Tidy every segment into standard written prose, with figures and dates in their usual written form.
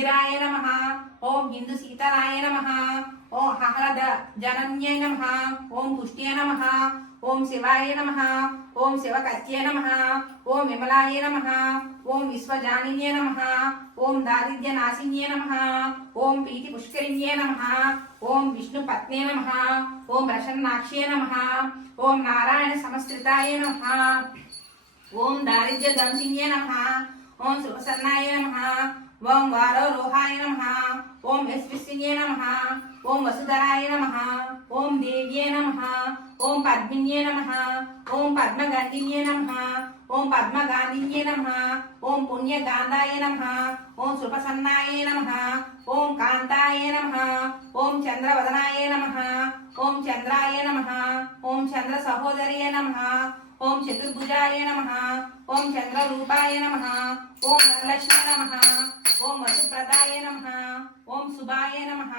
రుధిరాయ నమః. ఓం హిందూ సీతరాయ నమః. ఓం హహ్రద జనన్యై నమః. ఓం పుష్ట్యై నమః. ఓం శివాయ నమః. ఓం శివకత్యై నమః. ఓం విమలాయ నమః. ఓం విశ్వజానిన్యై నమః. ఓం దారిద్ర్యనాశిన్యై నమః. ఓం ప్రీతి పుష్కరిణ్యై నమః. ఓం విష్ణుపత్నే నమః. ఓం ప్రసన్నాక్ష్యై నమః. ఓం నారాయణ సమశ్రితాయ నమః. ఓం దారిద్ర్యదంశిన్యై నమః. ఓం సుప్రసన్నాయ నమః. ఓం వారోహాయ నమః. ఓం యశ్విన్యై నమః. ఓం వసుధరాయ నమః. ఓం దేవ్యై నమః. ఓం పద్మిన్యై నమః. ఓం పద్మగంధిన్యై నమః. ఓం పద్మగాంధిన్యై నమః. ఓం పుణ్యగాంధాయ నమః. ఓం సుప్రసన్నాయ నమః. ఓం కాంతాయ నమః. ఓం చంద్రవదనాయ నమః. ఓం చంద్రాయ నమః. ఓం చంద్ర సహోదర్య నమః. ఓం చతుర్భుజాయ నమః. ఓం చంద్రరూపాయ నమః. ఓం వరలక్ష్మి నమః. ఓం వసుప్రదాయ నమః. ఓం శుభాయ నమః.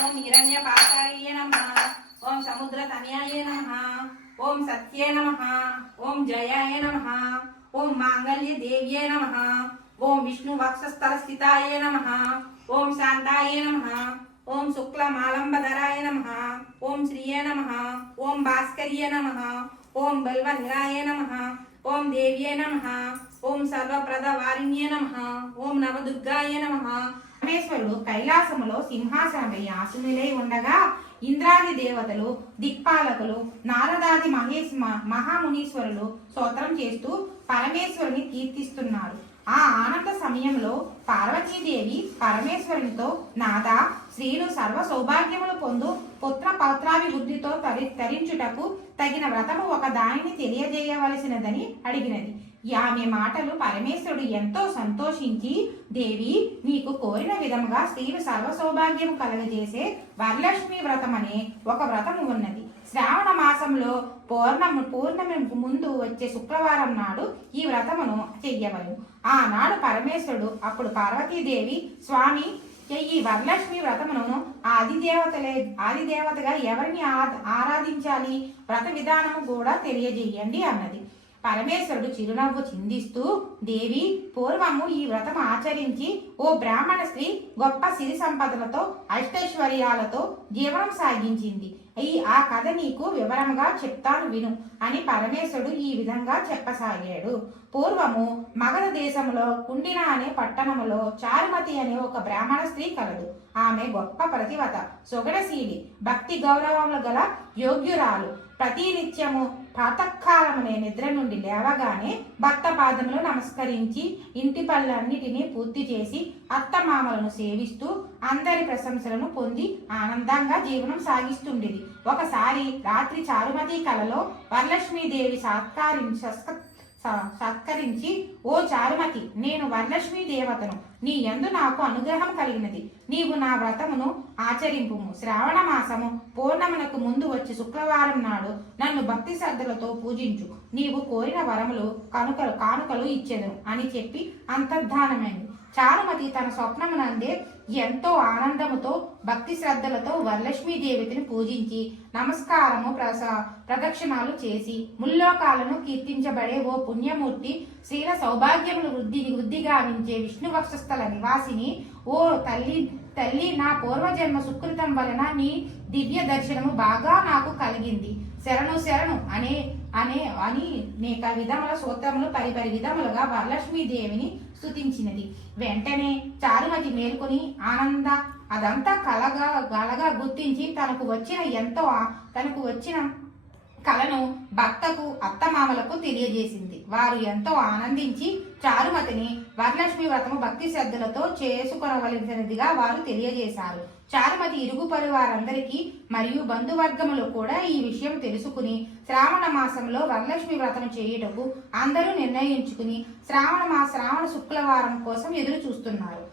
ఓం హిరణ్యపాతాయ నమః. ఓం సముద్రతనయాయ నమః. ఓం సత్యే నమః. ఓం జయాయ నమః. ఓం మాంగళ్య దేవ్యే నమః. ఓం విష్ణు వక్షస్థల స్థితాయ నమః. ఓం శాంతాయ నమః. ఓం శుక్లమాలంబధరాయ నమః. ఓం శ్రీయే నమః. ఓం భాస్కర్య నమః. ఓం బల్వనిరాయ నమః. ఓం దేవ్యే నమః. ఓం సర్వప్రదవారిణ్యే నమః. ఓం నవదుర్గాయ నమః. పరమేశ్వరుడు కైలాసములో సింహాసనపై ఆసీనులై ఉండగా ఇంద్రాది దేవతలు, దిక్పాలకులు, నారదాది మహామునీశ్వరులు స్తోత్రం చేస్తూ పరమేశ్వరుని కీర్తిస్తున్నారు. ఆ ఆనంద సమయంలో పార్వతీదేవి పరమేశ్వరునితో, నాథ, స్త్రీలు సర్వ సౌభాగ్యములు పొందు పుత్ర పౌత్రాభివృద్ధితో తరించుటకు తగిన వ్రతము ఒక దానిని తెలియజేయవలసినదని అడిగినది. ఆమె మాటలు పరమేశ్వరుడు ఎంతో సంతోషించి, దేవి, నీకు కోరిన విధముగా స్త్రీలు సర్వ సౌభాగ్యము కలగజేసే వరలక్ష్మి వ్రతం అనే ఒక వ్రతము ఉన్నది. శ్రావణ మాసంలో పూర్ణమి ముందు వచ్చే శుక్రవారం నాడు ఈ వ్రతమును చెయ్యవలను. ఆనాడు పరమేశ్వరుడు అప్పుడు పార్వతీదేవి, స్వామి, ఈ వరలక్ష్మి వ్రతమును ఆదిదేవతగా ఎవరిని ఆరాధించాలి, వ్రత విధానము కూడా తెలియజేయండి అన్నది. పరమేశ్వరుడు చిరునవ్వు చిందిస్తూ, దేవి, పూర్వము ఈ వ్రతం ఆచరించి ఓ బ్రాహ్మణ స్త్రీ గొప్ప సిరి సంపదలతో అష్టైశ్వర్యాలతో జీవనం సాగించింది. ఆ కథ నీకు వివరంగా చెప్తాను విను అని పరమేశ్వరుడు ఈ విధంగా చెప్పసాగాడు. పూర్వము మగధ దేశంలో కుండిన అనే పట్టణములో చారుమతి అనే ఒక బ్రాహ్మణ స్త్రీ కలదు. ఆమె గొప్ప ప్రతివత, సొగడశీలి, భక్తి గౌరవములు గల యోగ్యురాలు. ప్రతినిత్యము ప్రాతకాలమునే నిద్ర నుండి లేవగానే భర్త పాదములు నమస్కరించి ఇంటి పనులన్నిటినీ పూర్తి చేసి అత్తమామలను సేవిస్తూ అందరి ప్రశంసలను పొంది ఆనందంగా జీవనం సాగిస్తుండేది. ఒకసారి రాత్రి చారుమతి కలలో వరలక్ష్మీదేవి సత్కరించి, ఓ చారుమతి, నేను వరలక్ష్మీ దేవతను. నీ యందు నాకు అనుగ్రహం కలిగినది. నీవు నా వ్రతమును ఆచరింపుము. శ్రావణ మాసము పూర్ణమునకు ముందు వచ్చి శుక్రవారం నాడు నన్ను భక్తి శ్రద్ధలతో పూజించు. నీవు కోరిన వరములు కానుకలు ఇచ్చెదను అని చెప్పి అంతర్ధానమైంది. చారుమతి తన స్వప్నమునందే ఎంతో ఆనందముతో భక్తి శ్రద్ధలతో వరలక్ష్మీదేవిని పూజించి నమస్కారము ప్రదక్షిణాలు చేసి ముల్లోకాలను కీర్తించబడే ఓ పుణ్యమూర్తి, స్త్రీల సౌభాగ్యములు వృద్ధి గావించే విష్ణు వక్షస్థల నివాసిని, ఓ తల్లి, నా పూర్వజన్మ సుకృతం వలన నీ దివ్య దర్శనము బాగా నాకు కలిగింది. శరణు అని అనేక విధముల సూత్రములు పరిపరి విధములుగా వరలక్ష్మీదేవిని స్తుతించినది. వెంటనే చారుమతి మేల్కొని అదంతా కలగా గుర్తించి తనకు వచ్చిన కలను భర్తకు, అత్తమామలకు తెలియజేసింది. వారు ఎంతో ఆనందించి చారుమతిని వరలక్ష్మి వ్రతము భక్తి శ్రద్ధలతో చేసుకొనవలసినదిగా వారు తెలియజేశారు. చారుమతి ఇరుగు పరివారందరికీ మరియు బంధువర్గములు కూడా ఈ విషయం తెలుసుకుని శ్రావణ మాసంలో వరలక్ష్మి వ్రతం చేయుటకు అందరూ నిర్ణయించుకుని శ్రావణ శుక్రవారం కోసం ఎదురు చూస్తున్నారు.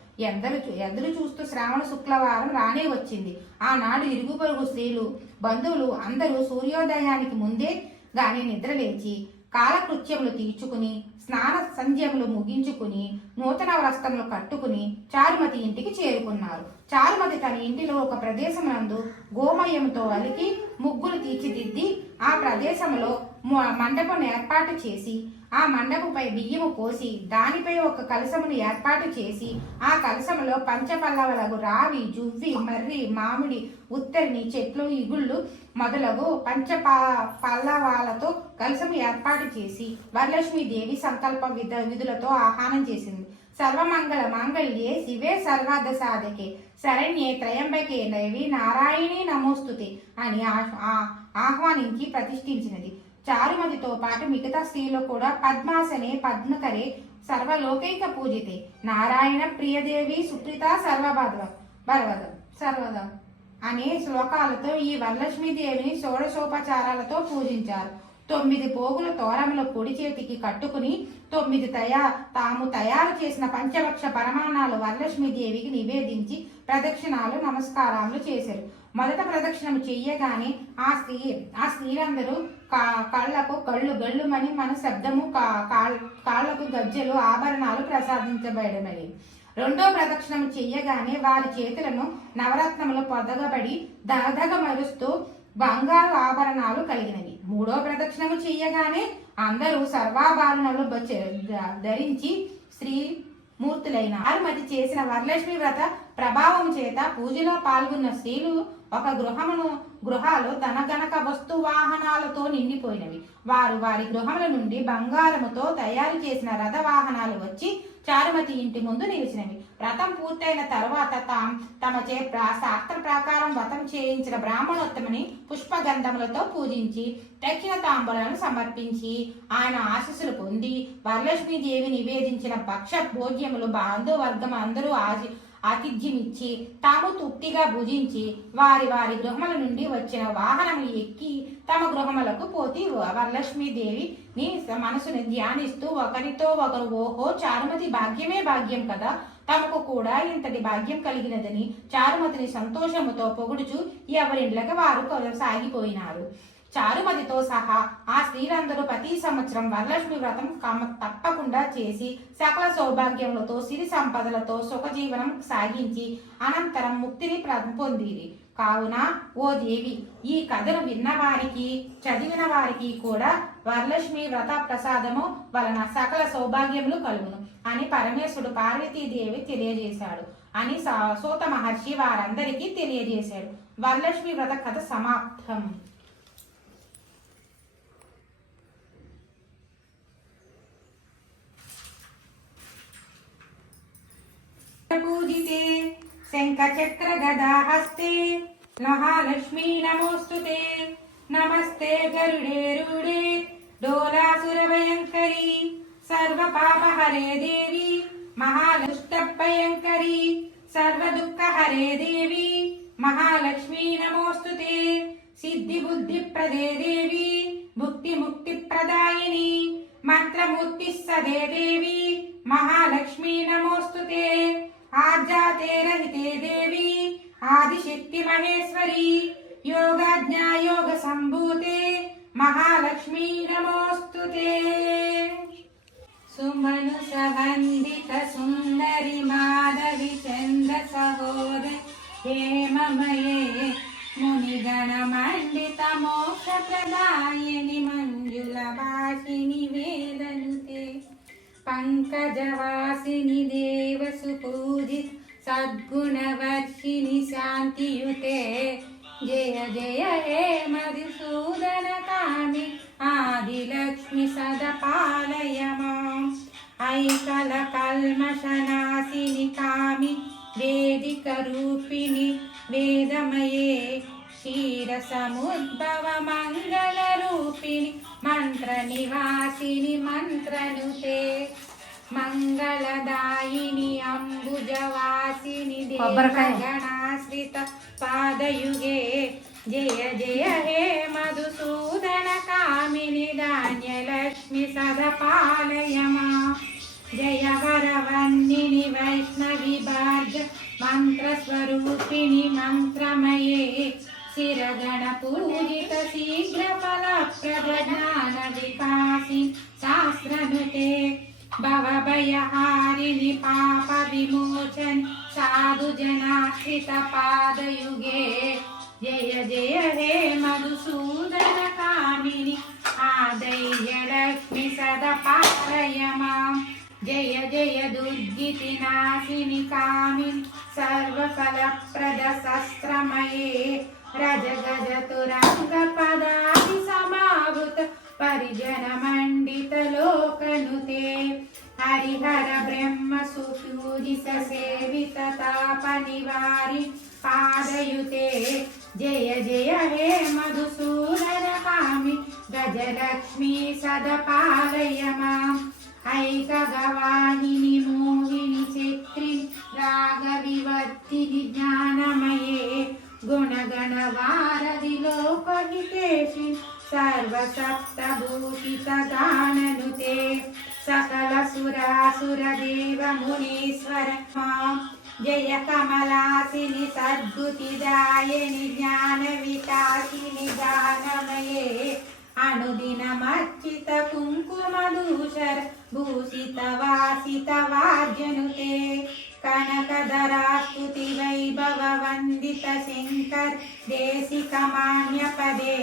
ఎదురు చూస్తూ శ్రావణ శుక్రవారం రానే వచ్చింది. ఆనాడు ఇరుగు పొరుగు స్త్రీలు, బంధువులు అందరూ సూర్యోదయానికి ముందే గాని నిద్రలేచి కాలకృత్యములు తీర్చుకుని స్నాన సంధ్యములు ముగించుకుని నూతన వస్త్రములు కట్టుకుని చారుమతి ఇంటికి చేరుకున్నారు. చారుమతి తన ఇంటిలో ఒక ప్రదేశమునందు గోమయంతో అలికి ముగ్గులు తీర్చిదిద్ది ఆ ప్రదేశంలో మండపం ఏర్పాటు చేసి ఆ మండపంపై బియ్యము పోసి దానిపై ఒక కలశమును ఏర్పాటు చేసి ఆ కలశములో పంచపల్లవలకు రావి, జువ్వి, మర్రి, మామిడి, ఉత్తరిని, చెట్లు, ఇగుళ్ళు మొదలగు పల్లవాలతో కలశము ఏర్పాటు చేసి వరలక్ష్మీదేవి సంకల్ప విధులతో ఆహ్వానం చేసింది. సర్వమంగళ మాంగళ్యే శివే సర్వార్థ సాధకే శరణ్యే త్రయంబకే దేవి నారాయణి నమోస్తుతే అని ఆహ్వానించి ప్రతిష్ఠించినది. చారుమతితో పాటు మిగతా స్త్రీలు కూడా పద్మాసనే పద్మకరే సర్వలోకైక పూజితే నారాయణ ప్రియదేవి సుప్రీత సర్వద అనే శ్లోకాలతో ఈ వరలక్ష్మీదేవిని షోడశోపచారాలతో పూజించారు. 9 పోగుల తోరముల పొడి చేతికి కట్టుకుని 9 తాము తయారు చేసిన పంచభక్ష పరమాణాలు వరలక్ష్మీదేవికి నివేదించి ప్రదక్షిణాలు నమస్కారాలు చేశారు. మొదట ప్రదక్షిణం చెయ్యగానే ఆ స్త్రీలందరూ కళ్ళకు గళ్ళుమని మన శబ్దము, కాళ్లకు గజ్జలు, ఆభరణాలు ప్రసాదించబడినవి. రెండో ప్రదక్షిణం చెయ్యగానే వారి చేతులను నవరత్నములు పొదగబడి దగదగ మరుస్తూ బంగారు ఆభరణాలు కలిగినవి. మూడో ప్రదక్షిణము చెయ్యగానే అందరూ సర్వాభరణాలు ధరించి స్త్రీ మూర్తులైన చారుమతి చేసిన వరలక్ష్మి వ్రత ప్రభావం చేత పూజలో పాల్గొన్న స్త్రీలు ఒక గృహాలు ధనగనక వస్తు వాహనాలతో నిండిపోయినవి. వారి గృహముల నుండి బంగారముతో తయారు చేసిన రథ వాహనాలు వచ్చి చారుమతి ఇంటి ముందు నిలిచినవి. వ్రతం పూర్తయిన తర్వాత తమచే శాస్త్ర ప్రకారం వ్రతం చేయించిన బ్రాహ్మణోత్తముని పుష్పగంధములతో పూజించి దక్షిణ తాంబూలను సమర్పించి ఆయన ఆశీస్సులు పొంది వరలక్ష్మీదేవి నివేదించిన భక్ష భోజ్యములు బంధువర్గం అందరూ ఆతిథ్యమిచ్చి తాము తృప్తిగా భుజించి వారి గృహముల నుండి వచ్చిన వాహనములు ఎక్కి తమ గృహములకు పోతి వరలక్ష్మీదేవిని మనసుని ధ్యానిస్తూ ఒకరితో ఒకరు ఓహో చారుమతి భాగ్యమే భాగ్యం కదా, తమకు కూడా ఇంతటి భాగ్యం కలిగినదని చారుమతిని సంతోషముతో పొగుడుచు ఎవరిండ్లకు వారు సాగిపోయినారు. చారుమతితో సహా ఆ స్త్రీలందరూ ప్రతి సంవత్సరం వరలక్ష్మి వ్రతం తప్పకుండా చేసి సకల సౌభాగ్యములతో సిరి సంపదలతో సుఖజీవనం సాగించి అనంతరం ముక్తిని పొందిరి. కావున ఓ దేవి, ఈ కథను విన్నవారికి చదివిన వారికి కూడా వరలక్ష్మి వ్రత ప్రసాదము వలన సకల సౌభాగ్యములు కలుగును అని పరమేశ్వరుడు పార్వతీదేవి తెలియజేశాడు అని సూత మహర్షి వారందరికీ తెలియజేశాడు. వరలక్ష్మి వ్రత కథ సమాప్తం. పూజితే శంఖచక్ర గదాహస్తే మహాలక్ష్మీ నమోస్తుతే నమస్తే గరుడే రూఢే డోలాసుర భయంకరీ సర్వ పాపహరే దేవి మహాలక్ష్మీ సర్వ దుఃఖ హరే దేవి మహాలక్ష్మీ నమోస్తుతే సిద్ధి బుద్ధి ప్రదే దేవి భుక్తి ముక్తి ప్రదాయిని మంత్రమూర్తి సదే దేవి మహాలక్ష్మీ నమోస్తుతే ఆజాతే రహితే దేవి ఆదిశక్తి మహేశ్వరి యోగజ్ఞాయోగ సంభూతే మహాలక్ష్మీ నమోస్తుతే. సుమను సవందిత సుందరి మాధవి చంద్ర సహోదరి హేమమయే మునిగణ మండిత మోక్ష ప్రదాయిని మంజుల భాషిని వేదనుతే పంకజవాసిని దేవసు పూజిత సద్గుణవర్షిణి శాంతియుతే జయ జయ హే మధుసూదన కామి ఆదిలక్ష్మి సదపాలయ మాం ఐకల కల్మషనాశిని కామి వేదిక రూపిణి వేదమయే క్షీర సముద్భవ మంగళ రూపిణి మంత్ర నివాసిని మంత్రనుతే మంగళదాయిని అంబుజవాసిని దేవగణాశ్రిత పాదయుగే జయ జయ హే మధుసూదన కామిని ధాన్యలక్ష్మి సదపాలయ మాం జయ వరవన్నిని వైష్ణవి భార్గ మంత్రస్వరూపిణి మంత్రమయే శిరగణ పూజిత శీఘ్ర ఫలప్రద జ్ఞాన వికాసి శాస్త్రనుతే భవభయహారిణి పాప విమోచన్ సాధు జనాశ్రిత పాదయుగే జయ జయ హే మధుసూదన కామిని ఆదయ్య లక్ష్మి సదా పాలయ మాం జయ జయ దుర్గితి నాశిని కామిని సర్వఫలప్రద శస్త్రమయే రజ గజ తురంగ పదాతి సమావృత పరిజన మండిత లోకనుతే హరిహర బ్రహ్మ సుపూజిత సేవిత తాప నివారి పాదయుతే జయ జయ హే మధుసూదన కామి గజలక్ష్మీ సదపాలయ మాం ఐక గవాహిని మోహిని చక్రిని రాగ వివర్తిని జ్ఞానమయే గుణగణ వారధి లోకహితేషి సర్వసప్తభూషిత గాననుతే సకల సురాసుర దేవ మునీశ్వర మాం జయ కమలాసిని సద్గుతిదాయని జ్ఞాన వికాసిని గానమయే అనుదినమర్చిత కుంకుమదూషర భూషిత వాసిత వాద్యనుతే కనకధరాస్తుతి వైభవ వందిత శంకర్ దేశిక మాన్య పదే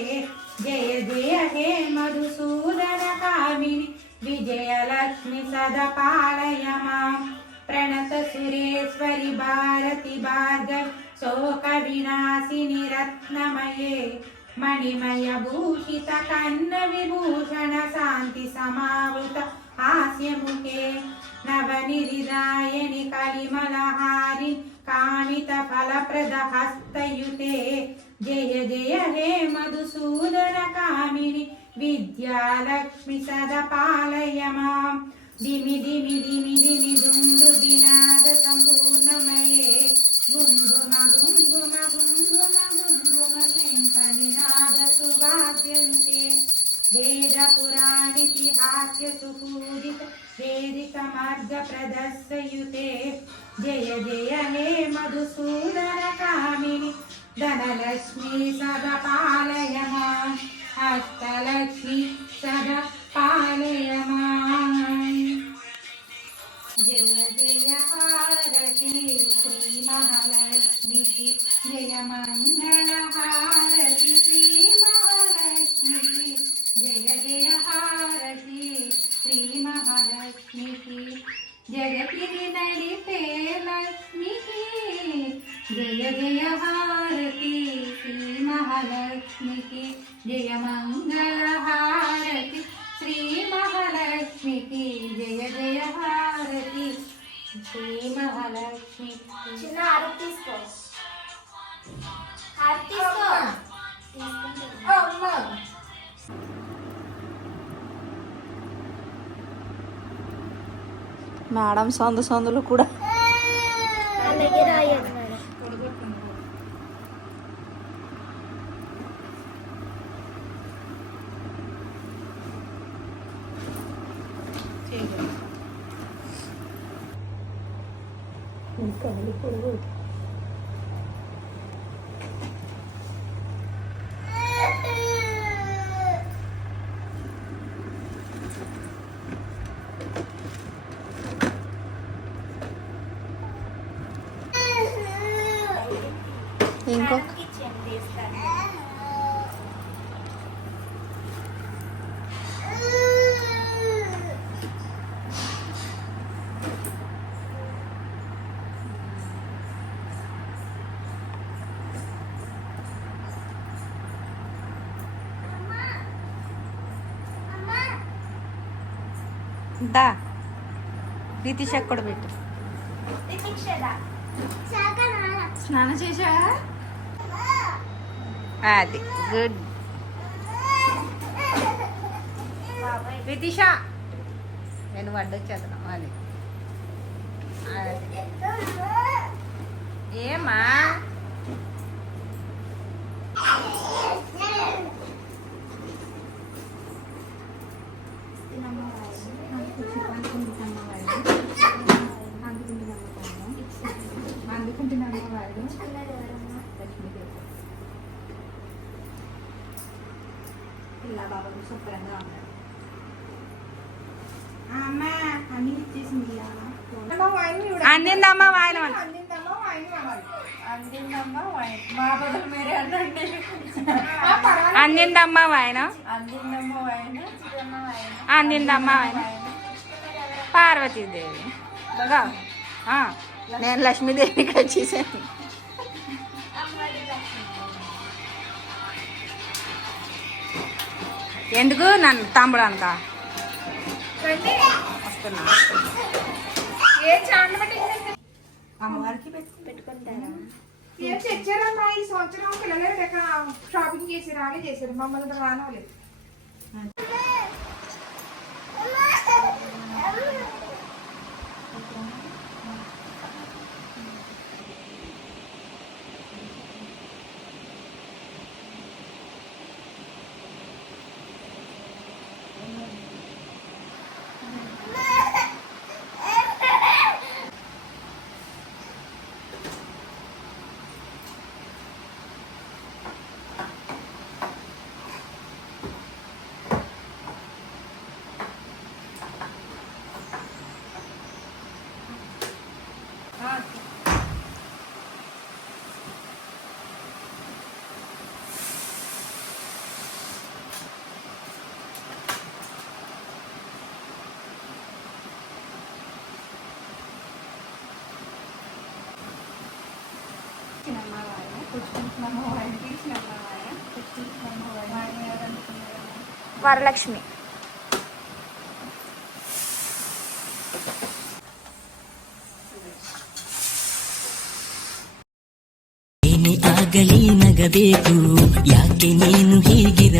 జయ జయ హే మధుసూదన కామిని విజయలక్ష్మి సదా పాలయ మాం ప్రణత సురేశ్వరి భారతి భార్గవి శోక వినాశిని రత్నమయే మణిమయ భూషిత కన్న విభూషణ శాంతి సమావృత హాస్యముఖే నవనిరిదాయని కలిమలహారి కామిత ఫలప్రద హస్తయుతే జయ జయ హే మధుసూదన కామిని విద్యాలక్ష్మి సదా పాలయ మాం దిమి దిమి దిమి దిమి దుందు వినాద సంపూర్ణమయే గుంగుమ గుంగుమ గుంగుమ గుంగుమ శంఖ నినాద సువాద్యనుతే వేద పురాణితిహాస్య సుపూజిత వేదిక మార్గ ప్రదర్శయుతే జయ జయ హే మధుసూదన కామిని ధనలక్ష్మీ సదా పాలయ మాం హస్తలక్ష్మీ సదా పాలయ మాం జయ జయ హారతి శ్రీ మహాలక్ష్మికి జయ మంగళ హారతి శ్రీ మహాలక్ష్మికి జయ జయ హారతి శ్రీ మహాలక్ష్మికి జగతిని నడిపే లక్ష్మికి జయ జయ హారతి శ్రీ మహాలక్ష్మికి జయ మంగళ హారతి శ్రీ మహాలక్ష్మికి జయ జయ హారతి శ్రీ మహాలక్ష్మికి చిన్న హారతి తీసుకో హారతి తీసుకో అమ్మ మేడం సందులు కూడా అలాగే రాయండి మేడం ఇంకో దా రితిష్ కూడా పెట్టు స్నానం చేసా అది గుడ్ రితిష నేను వడ్డొచ్చేద్దాం అది ఏమా అందుకుంటున్నాను వాళ్ళు పిల్ల బాబు శుభ్రంగా ఉన్నాడు. అమ్మ అన్ని ఇచ్చేసింది అందిందమ్మా వాయన అందిందమ్మ వాయిన మా బదులు మీరే అనండి అందిందమ్మా వాయన అందిందమ్మ వాయిన అందిందమ్మా వాయన పార్వతీదేవి గా. నేను లక్ష్మీదేవికి వచ్చేసాను. ఎందుకు నన్ను తమ్ముడు అనక వస్తున్నా. అమ్మవారికి పెట్టుకుంటారా? ఏం తెచ్చారమ్మా ఈ సంవత్సరం పిల్లలే షాపింగ్ చేసి రాలే చేశారు, మమ్మల్ని రానవలేదు. వరలక్ష్మి. ಆಗಲಿ ನಗಬೇಕು ಯಾಕೆ ನೀನು ಹೀಗಿರ